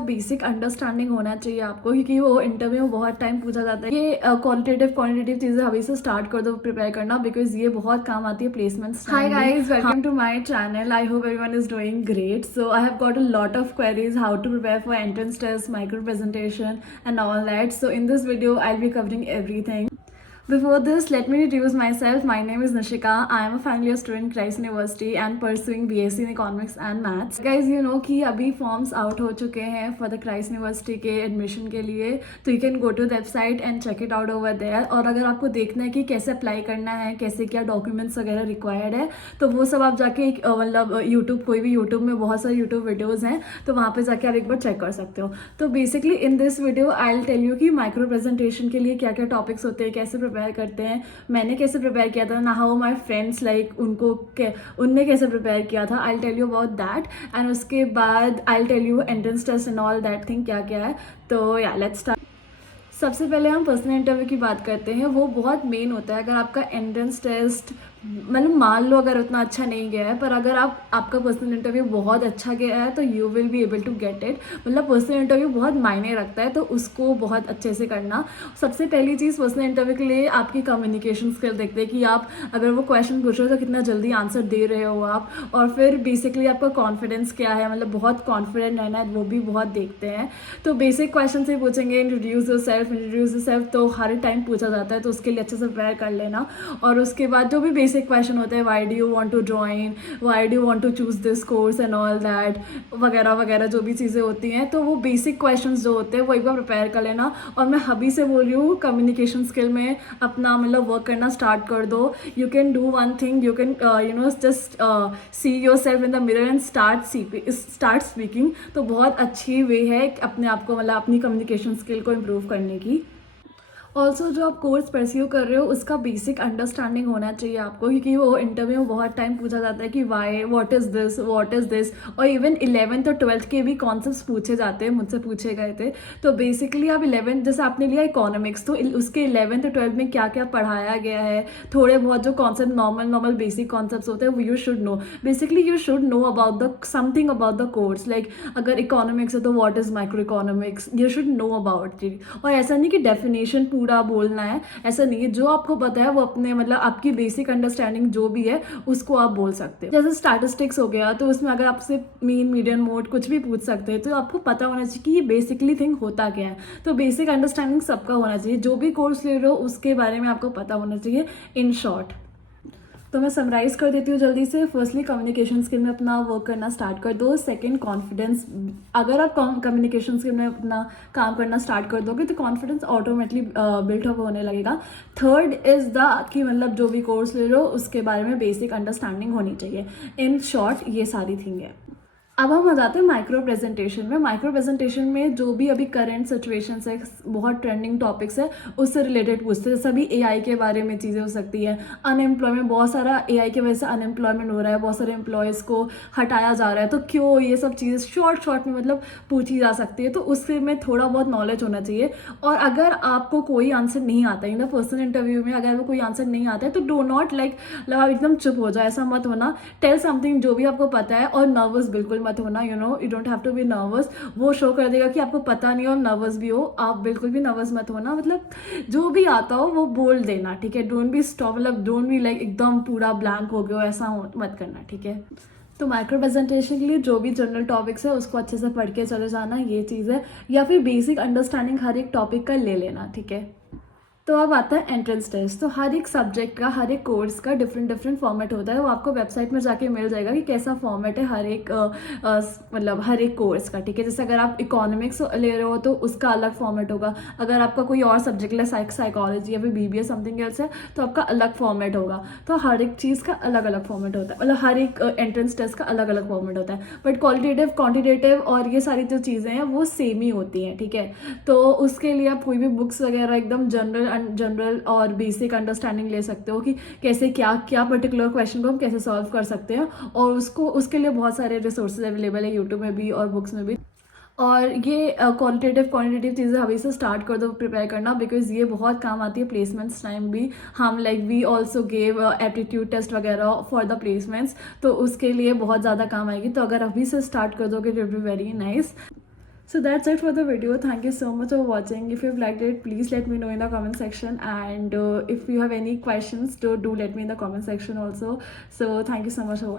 Basic understanding होना चाहिए आपको, क्योंकि वो इंटरव्यू में बहुत टाइम पूछा जाता है। ये क्वालिटेटिव चीज़ें अभी से स्टार्ट कर दो प्रिपेयर करना, बिकॉज ये बहुत काम आती है placements. Hi guys, welcome to my channel. I hope everyone is doing great. So I have got a lot of queries how to prepare for entrance test, micro presentation and all that. So in this video I will be covering everything. Before this, let me introduce myself. My name is Nishika. I am a final year student Christ University and pursuing BSc in Economics and Maths. Guys, you know कि अभी forms out हो चुके हैं for the Christ University के admission के लिए, तो you can go to the website and check it out over there. और अगर आपको देखना है कि कैसे अप्लाई करना है, कैसे क्या डॉक्यूमेंट्स वगैरह रिक्वायर्ड है, तो वो सब आप जाके मतलब यूट्यूब, कोई भी यूट्यूब में बहुत सारे यूट्यूब वीडियोज़ हैं, तो वहाँ पे जाके आप एक बार चेक कर सकते हो. तो basically in this video I will tell you कि माइक्रो प्रेजेंटेशन के लिए क्या क्या टॉपिक्स होते हैं, कैसे प्रिपेयर करते हैं, मैंने कैसे प्रिपेयर किया था ना, हाउ माई फ्रेंड्स लाइक उनने कैसे प्रिपेयर किया था. I tell you about that and उसके बाद I tell you entrance test and all that thing क्या क्या है. तो या लेट्स स्टार्ट. सबसे पहले हम पर्सनल इंटरव्यू की बात करते हैं. वो बहुत मेन होता है. अगर आपका एंट्रेंस टेस्ट मतलब मान लो अगर उतना अच्छा नहीं गया है, पर अगर आपका पर्सनल इंटरव्यू बहुत अच्छा गया है तो you will be able to get it. मतलब पर्सनल इंटरव्यू बहुत मायने रखता है, तो उसको बहुत अच्छे से करना. सबसे पहली चीज़ पर्सनल इंटरव्यू के लिए आपकी कम्युनिकेशन स्किल देखते हैं कि आप अगर वो क्वेश्चन पूछ रहे हो तो कितना जल्दी आंसर दे रहे हो आप. और फिर बेसिकली आपका कॉन्फिडेंस क्या है, मतलब बहुत कॉन्फिडेंट रहना है, वो भी बहुत देखते हैं. तो बेसिक क्वेश्चन से पूछेंगे इंट्रोड्यूस योरसेल्फ, तो हर टाइम पूछा जाता है, तो उसके लिए अच्छे से प्रिपेयर कर लेना. और उसके बाद जो भी बेसिक क्वेश्चन होते हैं, why do you want to join, why do you want to choose this course and all that वगैरह वगैरह जो भी चीज़ें होती हैं, तो वो बेसिक क्वेश्चंस जो होते हैं वो एक बार प्रिपेयर कर लेना. और मैं अभी से बोल रही हूँ कम्युनिकेशन स्किल में अपना मतलब वर्क करना स्टार्ट कर दो. You can do one thing, you can just see your self in the mirror and start speaking. तो बहुत अच्छी वे है अपने आप को मतलब अपनी कम्युनिकेशन स्किल को इम्प्रूव करने की. ऑल्सो जो आप कोर्स परस्यू कर रहे हो उसका बेसिक अंडरस्टैंडिंग होना चाहिए आपको, क्योंकि वो इंटरव्यू में बहुत टाइम पूछा जाता है कि वाई, व्हाट इज़ दिस. और इवन 11th और 12th के भी कॉन्सेप्ट्स पूछे जाते हैं, मुझसे पूछे गए थे. तो बेसिकली आप 11th जैसे आपने लिया इकोनॉमिक्स, तो उसके 11th और 12th में क्या क्या पढ़ाया गया है, थोड़े बहुत जो कॉन्सेप्ट नॉर्मल बेसिक कॉन्सेप्ट होते हैं वो you should know. Basically you should know about the something about the course. Like अगर इकोनॉमिक्स है तो what is micro economics, you should know about it. और ऐसा नहीं कि डेफिनेशन पूरा बोलना है, ऐसा नहीं है. जो आपको पता है वो अपने मतलब आपकी बेसिक अंडरस्टैंडिंग जो भी है उसको आप बोल सकते हो. जैसे स्टैटिस्टिक्स हो गया, तो उसमें अगर आपसे मीन, मीडियन, मोड कुछ भी पूछ सकते हैं, तो आपको पता होना चाहिए कि ये बेसिकली थिंग होता क्या है. तो बेसिक अंडरस्टैंडिंग सबका होना चाहिए. जो भी कोर्स ले रहे हो उसके बारे में आपको पता होना चाहिए इन शॉर्ट. तो मैं समराइज़ कर देती हूँ जल्दी से. फर्स्टली कम्युनिकेशन स्किल में अपना वर्क करना स्टार्ट कर दो. Second confidence. अगर आप कम्युनिकेशन स्किल में अपना काम करना स्टार्ट कर दोगे तो कॉन्फिडेंस ऑटोमेटिकली बिल्डअप होने लगेगा. थर्ड इज़ द कि मतलब जो भी कोर्स ले लो उसके बारे में बेसिक अंडरस्टैंडिंग होनी चाहिए. इन शॉर्ट ये सारी थिंग है. अब हम आ जाते हैं माइक्रो प्रेजेंटेशन में. माइक्रो प्रेजेंटेशन में जो भी अभी करंट सिचुएशंस है, बहुत ट्रेंडिंग टॉपिक्स है, उससे रिलेटेड पूछते हैं. सभी एआई के बारे में चीज़ें हो सकती है. अनएम्प्लॉयमेंट, बहुत सारा एआई की वजह से अनएम्प्लॉयमेंट हो रहा है, बहुत सारे एम्प्लॉयज़ को हटाया जा रहा है, तो क्यों, ये सब चीज़ें शॉर्ट में मतलब पूछी जा सकती है. तो उससे में थोड़ा बहुत नॉलेज होना चाहिए. और अगर आपको कोई आंसर नहीं आता इन द पर्सनल इंटरव्यू में, अगर वो कोई आंसर नहीं आता है तो डो नॉट लाइक आप एकदम चुप हो जाए, ऐसा मत होना. टेल समथिंग जो भी आपको पता है. और नर्वस बिल्कुल मत होना. You don't have to be nervous. वो शो कर देगा कि आपको पता नहीं हो, नर्वस भी हो. आप बिल्कुल भी नर्वस मत होना. मतलब जो भी आता हो वो बोल देना, ठीक है. डोंट बी स्टॉप, मतलब डोंट बी लाइक एकदम पूरा ब्लैंक हो गया हो, ऐसा मत करना, ठीक है. तो माइक्रो प्रेजेंटेशन के लिए जो भी जनरल टॉपिक्स है उसको अच्छे से पढ़ के चले जाना, ये चीज़ है. या फिर बेसिक अंडरस्टैंडिंग हर एक टॉपिक का ले लेना, ठीक है. तो अब आता है एंट्रेंस टेस्ट. तो हर एक सब्जेक्ट का, हर एक कोर्स का डिफरेंट फॉर्मेट होता है. वो आपको वेबसाइट में जाके मिल जाएगा कि कैसा फॉर्मेट है हर एक मतलब हर एक कोर्स का, ठीक है. जैसे अगर आप इकोनॉमिक्स ले रहे हो तो उसका अलग फॉर्मेट होगा. अगर आपका कोई और सब्जेक्ट है साइकोलॉजी या फिर बीबीए समथिंग एल्स है तो आपका अलग फॉर्मेट होगा. तो हर एक चीज़ का अलग अलग फॉर्मेट होता है, मतलब हर एक एंट्रेंस टेस्ट का अलग अलग फॉर्मेट होता है. बट क्वालिटेटिव, क्वान्टिटेटिव और ये सारी जो चीज़ें हैं वो सेम ही होती हैं, ठीक है. तो उसके लिए आप कोई भी बुक्स वगैरह एकदम जनरल और बेसिक अंडरस्टैंडिंग ले सकते हो कि कैसे क्या पर्टिकुलर क्वेश्चन को हम कैसे सॉल्व कर सकते हैं. और उसके लिए बहुत सारे रिसोर्सेज अवेलेबल है यूट्यूब में भी और बुक्स में भी. और ये क्वालिटेटिव चीज़ें अभी से स्टार्ट कर दो प्रिपेयर करना, बिकॉज ये बहुत काम आती है प्लेसमेंट्स टाइम भी. हम like we also gave aptitude test वगैरह फॉर द प्लेसमेंट्स, तो उसके लिए बहुत ज़्यादा काम आएगी. तो अगर अभी से स्टार्ट कर दोगे it will be very nice. So that's it for the video. Thank you so much for watching. If you've liked it, please let me know in the comment section, and if you have any questions, do let me in the comment section also. So thank you so much for watching.